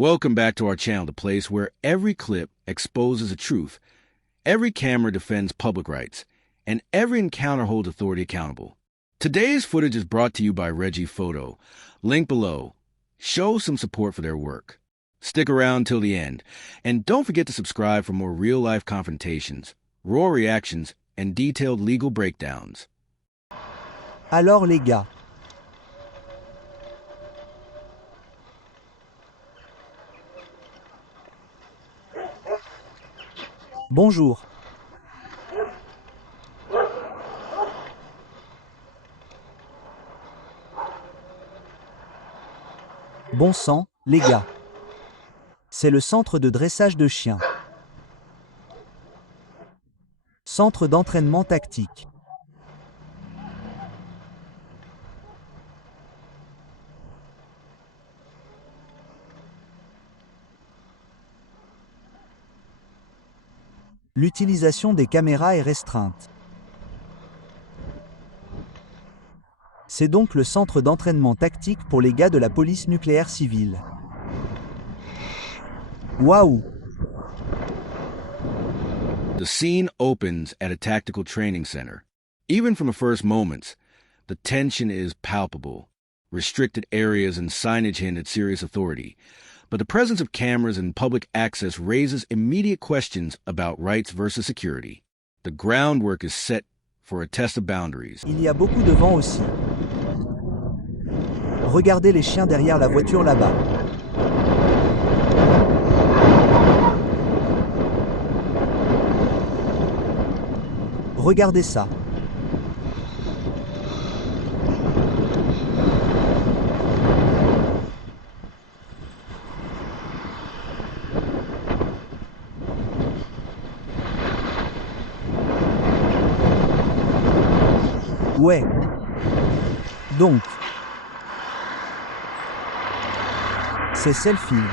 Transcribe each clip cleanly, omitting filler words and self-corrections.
Welcome back to our channel, the place where every clip exposes the truth, every camera defends public rights, and every encounter holds authority accountable. Today's footage is brought to you by Reggie Photo. Link below. Show some support for their work. Stick around till the end, and don't forget to subscribe for more real-life confrontations, raw reactions, and detailed legal breakdowns. Alors les gars. Bonjour. Bon sang, les gars. C'est le centre de dressage de chiens. Centre d'entraînement tactique. L'utilisation des caméras est restreinte. C'est donc le centre d'entraînement tactique pour les gars de la police nucléaire civile. Waouh! The scene opens at a tactical training center. Even from the first moments, the tension is palpable. Restricted areas and signage hint at serious authority. But the presence of cameras and public access raises immediate questions about rights versus security. The groundwork is set for a test of boundaries. Il y a beaucoup de vent aussi. Regardez les chiens derrière la voiture là-bas. Regardez ça. Ouais. Donc. C'est Selfield.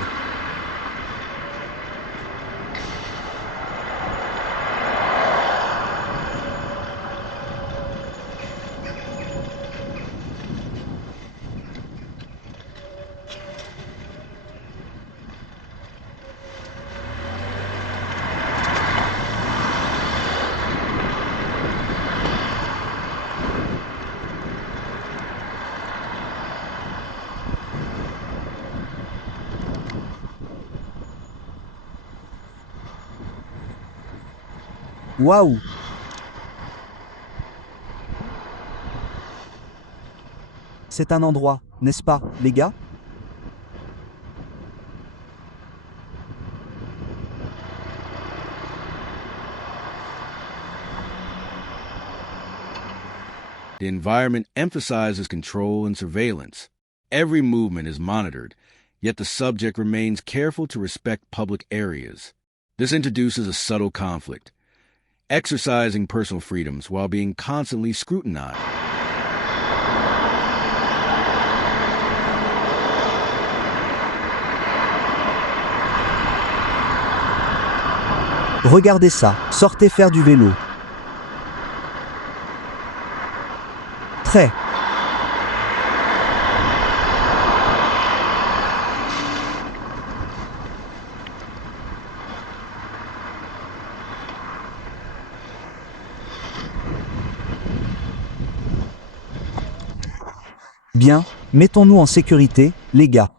Waouh! C'est un endroit, n'est-ce pas, les gars? The environment emphasizes control and surveillance. Every movement is monitored, yet the subject remains careful to respect public areas. This introduces a subtle conflict. Exercising personal freedoms while being constantly scrutinized. Regardez ça, sortez faire du vélo. Très. Bien, mettons-nous en sécurité, les gars.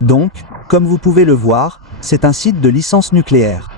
Donc, comme vous pouvez le voir, c'est un site de licence nucléaire.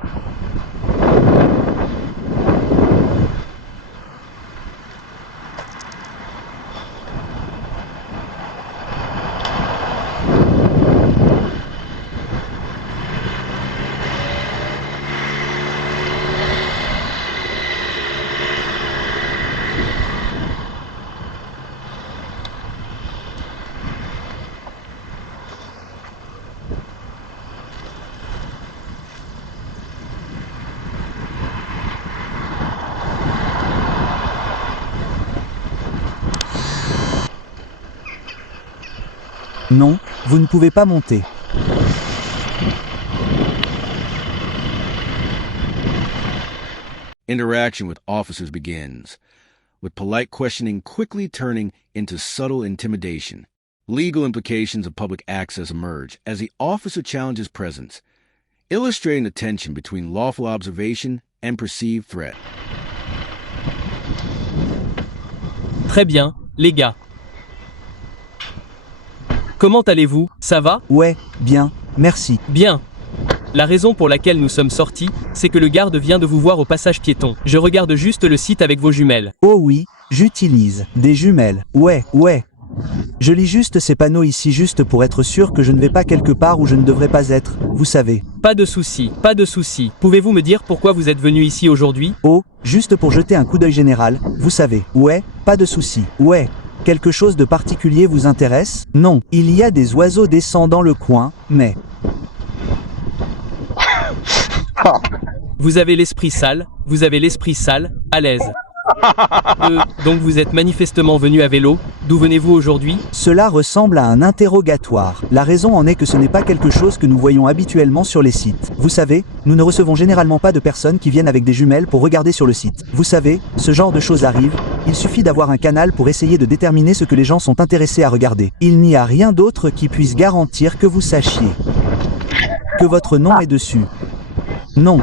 Non, vous ne pouvez pas monter. Interaction with officers begins, with polite questioning quickly turning into subtle intimidation. Legal implications of public access emerge as the officer challenges presence, illustrating the tension between lawful observation and perceived threat. Très bien, les gars. Comment allez-vous? Ça va? Ouais, bien, merci. Bien. La raison pour laquelle nous sommes sortis, c'est que le garde vient de vous voir au passage piéton. Je regarde juste le site avec vos jumelles. Oh oui, j'utilise des jumelles. Ouais. Je lis juste ces panneaux ici juste pour être sûr que je ne vais pas quelque part où je ne devrais pas être, vous savez. Pas de souci, pas de souci. Pouvez-vous me dire pourquoi vous êtes venu ici aujourd'hui? Oh, juste pour jeter un coup d'œil général, vous savez. Ouais, pas de souci. Ouais. Quelque chose de particulier vous intéresse? Non, il y a des oiseaux descendant dans le coin, mais... Vous avez l'esprit sale, à l'aise. Donc vous êtes manifestement venu à vélo. D'où venez-vous aujourd'hui? Cela ressemble à un interrogatoire. La raison en est que ce n'est pas quelque chose que nous voyons habituellement sur les sites. Vous savez, nous ne recevons généralement pas de personnes qui viennent avec des jumelles pour regarder sur le site. Vous savez, ce genre de choses arrive. Il suffit d'avoir un canal pour essayer de déterminer ce que les gens sont intéressés à regarder. Il n'y a rien d'autre qui puisse garantir que vous sachiez que votre nom est dessus. Non,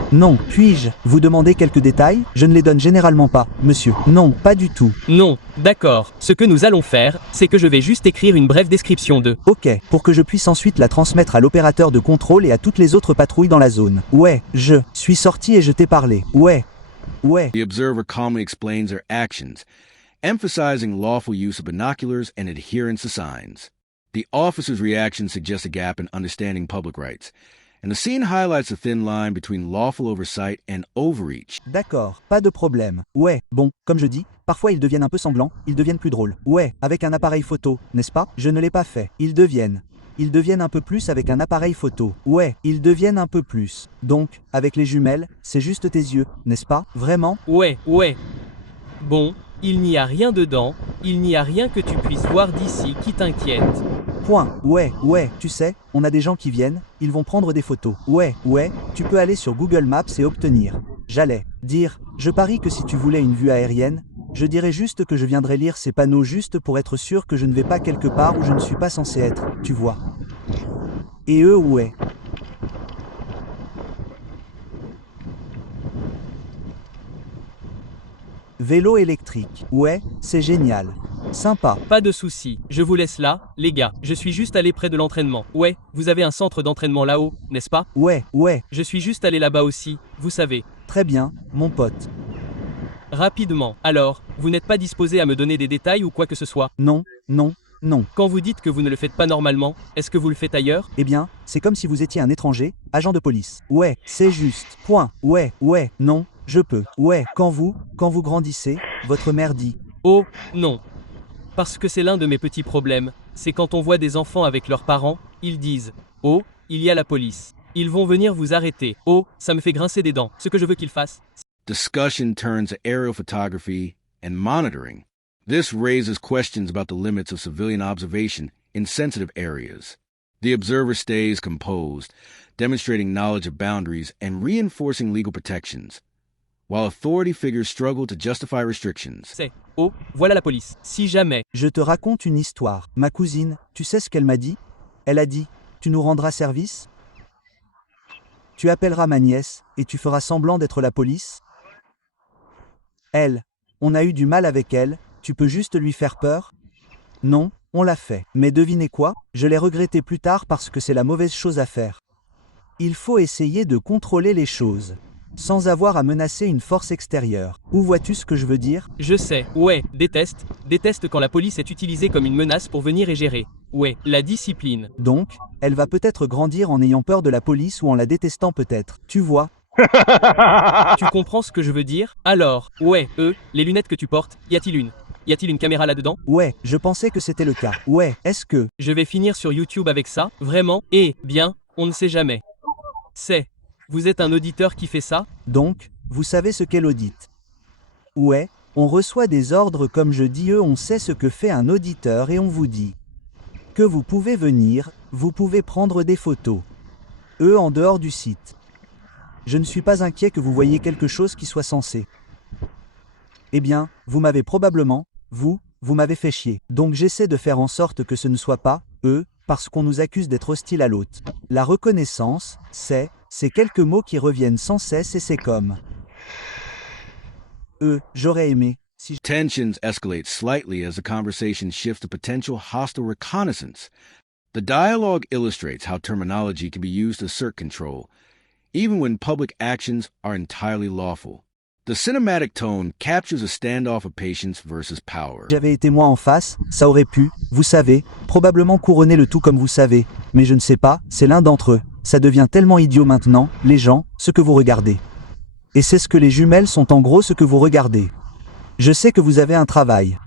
puis-je vous demander quelques détails? Je ne les donne généralement pas, monsieur. Non, pas du tout. Non, d'accord. Ce que nous allons faire, c'est que je vais juste écrire une brève description de... Ok, pour que je puisse ensuite la transmettre à l'opérateur de contrôle et à toutes les autres patrouilles dans la zone. Ouais, je suis sorti et je t'ai parlé. Ouais. The observer calmly explains their actions, emphasizing lawful use of binoculars and adherence to signs. The officer's reaction suggests a gap in understanding public rights, and the scene highlights the thin line between lawful oversight and overreach. D'accord, pas de problème. Ouais, bon, comme je dis, parfois ils deviennent un peu sanglants, ils deviennent plus drôles. Ouais, avec un appareil photo, n'est-ce pas? Je ne l'ai pas fait. Ils deviennent un peu plus avec un appareil photo. Ouais, ils deviennent un peu plus. Donc, avec les jumelles, c'est juste tes yeux, n'est-ce pas? Vraiment? Ouais. Bon, il n'y a rien dedans, il n'y a rien que tu puisses voir d'ici qui t'inquiète. Point. Ouais, tu sais, on a des gens qui viennent, ils vont prendre des photos. Ouais, tu peux aller sur Google Maps et obtenir. J'allais dire, je parie que si tu voulais une vue aérienne, je dirais juste que je viendrais lire ces panneaux juste pour être sûr que je ne vais pas quelque part où je ne suis pas censé être, tu vois. Et eux, ouais. Vélo électrique. Ouais, c'est génial. Sympa. Pas de souci, je vous laisse là, les gars. Je suis juste allé près de l'entraînement. Ouais, vous avez un centre d'entraînement là-haut, n'est-ce pas? Ouais. Je suis juste allé là-bas aussi, vous savez. Très bien, mon pote. Rapidement. Alors, vous n'êtes pas disposé à me donner des détails ou quoi que ce soit? Non. Quand vous dites que vous ne le faites pas normalement, est-ce que vous le faites ailleurs? Eh bien, c'est comme si vous étiez un étranger, agent de police. Ouais, c'est juste. Point. Ouais, non, je peux. Ouais, quand vous grandissez, votre mère dit. Oh, non. Parce que c'est l'un de mes petits problèmes, c'est quand on voit des enfants avec leurs parents, ils disent « Oh, il y a la police. Ils vont venir vous arrêter. Oh, ça me fait grincer des dents. Ce que je veux qu'ils fassent. » Discussion turns to aerial photography and monitoring. This raises questions about the limits of civilian observation in sensitive areas. The observer stays composed, demonstrating knowledge of boundaries and reinforcing legal protections, while authority figures struggle to justify restrictions. C'est « Oh, voilà la police. Si jamais. » Je te raconte une histoire. Ma cousine, tu sais ce qu'elle m'a dit? Elle a dit, tu nous rendras service? Tu appelleras ma nièce, et tu feras semblant d'être la police? On a eu du mal avec elle, tu peux juste lui faire peur? Non, on l'a fait. Mais devinez quoi? Je l'ai regretté plus tard parce que c'est la mauvaise chose à faire. Il faut essayer de contrôler les choses, sans avoir à menacer une force extérieure. Où vois-tu ce que je veux dire? Je sais. Ouais, déteste quand la police est utilisée comme une menace pour venir et gérer. Ouais, la discipline. Donc, elle va peut-être grandir en ayant peur de la police ou en la détestant peut-être. Tu vois? Tu comprends ce que je veux dire? Alors, ouais, les lunettes que tu portes, y a-t-il une caméra là-dedans? Ouais, je pensais que c'était le cas. Ouais, est-ce que... Je vais finir sur YouTube avec ça, vraiment? Eh bien, on ne sait jamais. Vous êtes un auditeur qui fait ça? Donc, vous savez ce qu'est l'audit? Ouais, on reçoit des ordres comme je dis on sait ce que fait un auditeur et on vous dit que vous pouvez venir, vous pouvez prendre des photos. En dehors du site. Je ne suis pas inquiet que vous voyiez quelque chose qui soit censé. Eh bien, vous m'avez probablement, vous vous m'avez fait chier. Donc j'essaie de faire en sorte que ce ne soit pas, eux, parce qu'on nous accuse d'être hostile à l'autre. La reconnaissance, c'est quelques mots qui reviennent sans cesse et c'est comme... j'aurais aimé, si... Tensions escalate slightly as the conversation shifts to potential hostile reconnaissance. The dialogue illustrates how terminology can be used to assert control, even when public actions are entirely lawful. The cinematic tone captures a standoff of patience versus power. J'avais été moi en face, ça aurait pu, vous savez, probablement couronner le tout comme vous savez, mais je ne sais pas, c'est l'un d'entre eux. Ça devient tellement idiot maintenant, les gens, ce que vous regardez. Et c'est ce que les jumelles sont en gros ce que vous regardez. Je sais que vous avez un travail.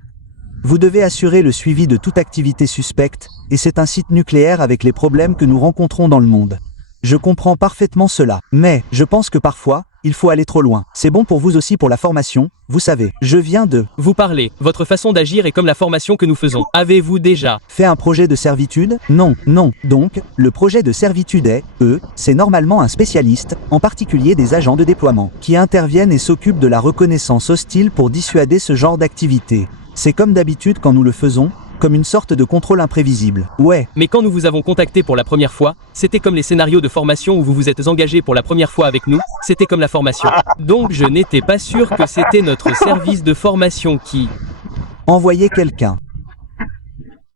Vous devez assurer le suivi de toute activité suspecte, et c'est un site nucléaire avec les problèmes que nous rencontrons dans le monde. Je comprends parfaitement cela, mais je pense que parfois, il faut aller trop loin. C'est bon pour vous aussi pour la formation, vous savez. Je viens de... Vous parlez, votre façon d'agir est comme la formation que nous faisons. Avez-vous déjà fait un projet de servitude? Non. Donc, le projet de servitude est, c'est normalement un spécialiste, en particulier des agents de déploiement, qui interviennent et s'occupent de la reconnaissance hostile pour dissuader ce genre d'activité. C'est comme d'habitude quand nous le faisons, comme une sorte de contrôle imprévisible. Ouais. Mais quand nous vous avons contacté pour la première fois, c'était comme les scénarios de formation où vous vous êtes engagé pour la première fois avec nous, c'était comme la formation. Donc je n'étais pas sûr que c'était notre service de formation qui... envoyait quelqu'un.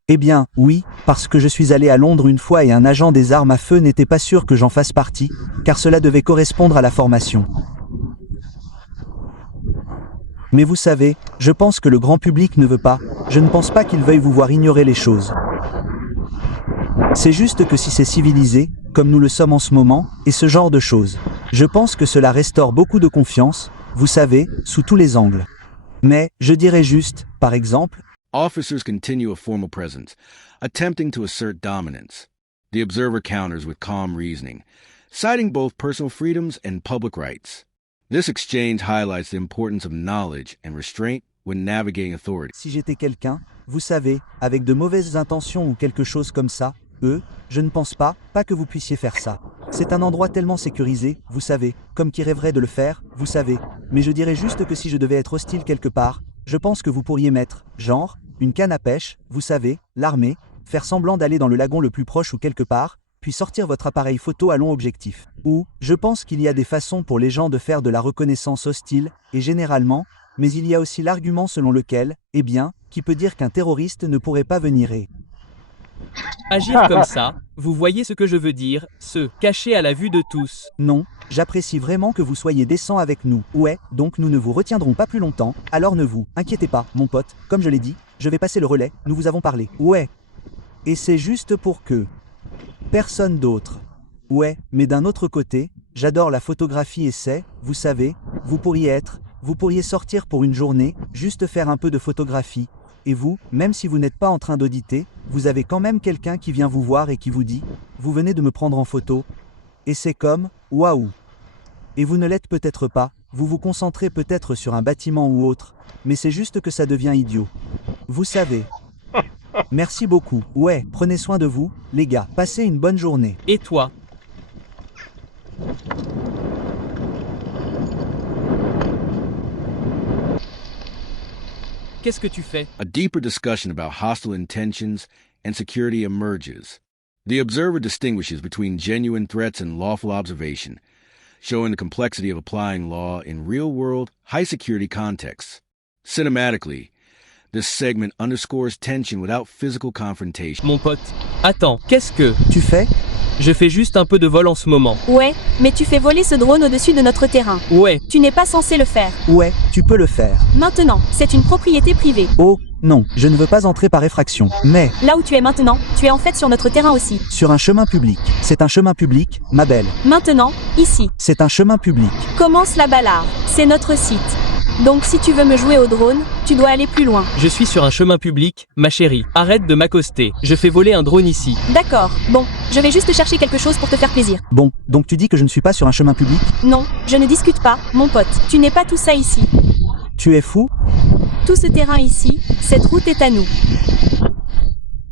Eh bien, oui, parce que je suis allé à Londres une fois et un agent des armes à feu n'était pas sûr que j'en fasse partie, car cela devait correspondre à la formation. Mais vous savez, je pense que le grand public ne veut pas, je ne pense pas qu'il veuille vous voir ignorer les choses. C'est juste que si c'est civilisé, comme nous le sommes en ce moment, et ce genre de choses, je pense que cela restaure beaucoup de confiance, vous savez, sous tous les angles. Mais, je dirais juste, par exemple, Officers continue a formal presence, attempting to assert dominance. The observer counters with calm reasoning, citing both personal freedoms and public rights. This exchange highlights the importance of knowledge and restraint when navigating authority. Si j'étais quelqu'un, vous savez, avec de mauvaises intentions ou quelque chose comme ça, je ne pense pas que vous puissiez faire ça. C'est un endroit tellement sécurisé, vous savez, comme qui rêverait de le faire, vous savez. Mais je dirais juste que si je devais être hostile quelque part, je pense que vous pourriez mettre, genre, une canne à pêche, vous savez, l'armée, faire semblant d'aller dans le lagon le plus proche ou quelque part, puis sortir votre appareil photo à long objectif. Ou, je pense qu'il y a des façons pour les gens de faire de la reconnaissance hostile, et généralement, mais il y a aussi l'argument selon lequel, eh bien, qui peut dire qu'un terroriste ne pourrait pas venir et... Agir comme ça, vous voyez ce que je veux dire, se cacher à la vue de tous. Non, j'apprécie vraiment que vous soyez décent avec nous. Ouais, donc nous ne vous retiendrons pas plus longtemps, alors ne vous inquiétez pas, mon pote, comme je l'ai dit, je vais passer le relais, nous vous avons parlé. Ouais. Et c'est juste pour que... personne d'autre. Ouais, mais d'un autre côté, j'adore la photographie et c'est, vous savez, vous pourriez sortir pour une journée, juste faire un peu de photographie. Et vous, même si vous n'êtes pas en train d'auditer, vous avez quand même quelqu'un qui vient vous voir et qui vous dit « Vous venez de me prendre en photo ». Et c'est comme « Waouh ». Et vous ne l'êtes peut-être pas, vous vous concentrez peut-être sur un bâtiment ou autre, mais c'est juste que ça devient idiot. Vous savez. Merci beaucoup. Ouais, prenez soin de vous, les gars. Passez une bonne journée. Et toi? Qu'est-ce que tu fais? A deeper discussion about hostile intentions and security emerges. The observer distinguishes between genuine threats and lawful observation, showing the complexity of applying law in real-world, high-security contexts. Cinematically, this segment underscores tension without physical confrontation. Mon pote, attends, qu'est-ce que tu fais? Je fais juste un peu de vol en ce moment. Ouais, mais tu fais voler ce drone au-dessus de notre terrain. Ouais. Tu n'es pas censé le faire. Ouais, tu peux le faire. Maintenant, c'est une propriété privée. Oh, non, je ne veux pas entrer par effraction. Mais... là où tu es maintenant, tu es en fait sur notre terrain aussi. sur un chemin public. C'est un chemin public, ma belle. Maintenant, ici. C'est un chemin public. Commence la balarde. C'est notre site. Donc si tu veux me jouer au drone, tu dois aller plus loin. Je suis sur un chemin public, ma chérie. Arrête de m'accoster. Je fais voler un drone ici. D'accord, bon, je vais juste chercher quelque chose pour te faire plaisir. Bon, donc tu dis que je ne suis pas sur un chemin public? Non, je ne discute pas, mon pote. Tu n'es pas tout ça ici. Tu es fou? Tout ce terrain ici, cette route est à nous.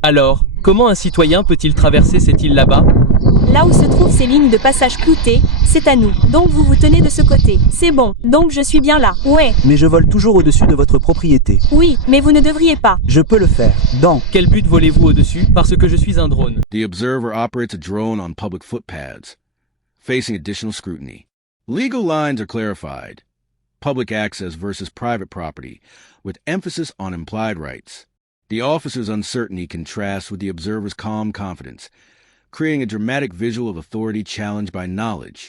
Alors, Comment un citoyen peut-il traverser cette île là-bas? Là où se trouvent ces lignes de passage cloutées, c'est à nous. Donc vous vous tenez de ce côté. C'est bon. Donc je suis bien là. Ouais. Mais je vole toujours au-dessus de votre propriété. Oui, mais vous ne devriez pas. Je peux le faire. Dans. Quel but volez-vous au-dessus? Parce que je suis un drone. The observer operates a drone on public footpaths, facing additional scrutiny. Legal lines are clarified. Public access versus private property, with emphasis on implied rights. The officer's uncertainty contrasts with the observer's calm confidence, creating a dramatic visual of authority challenged by knowledge.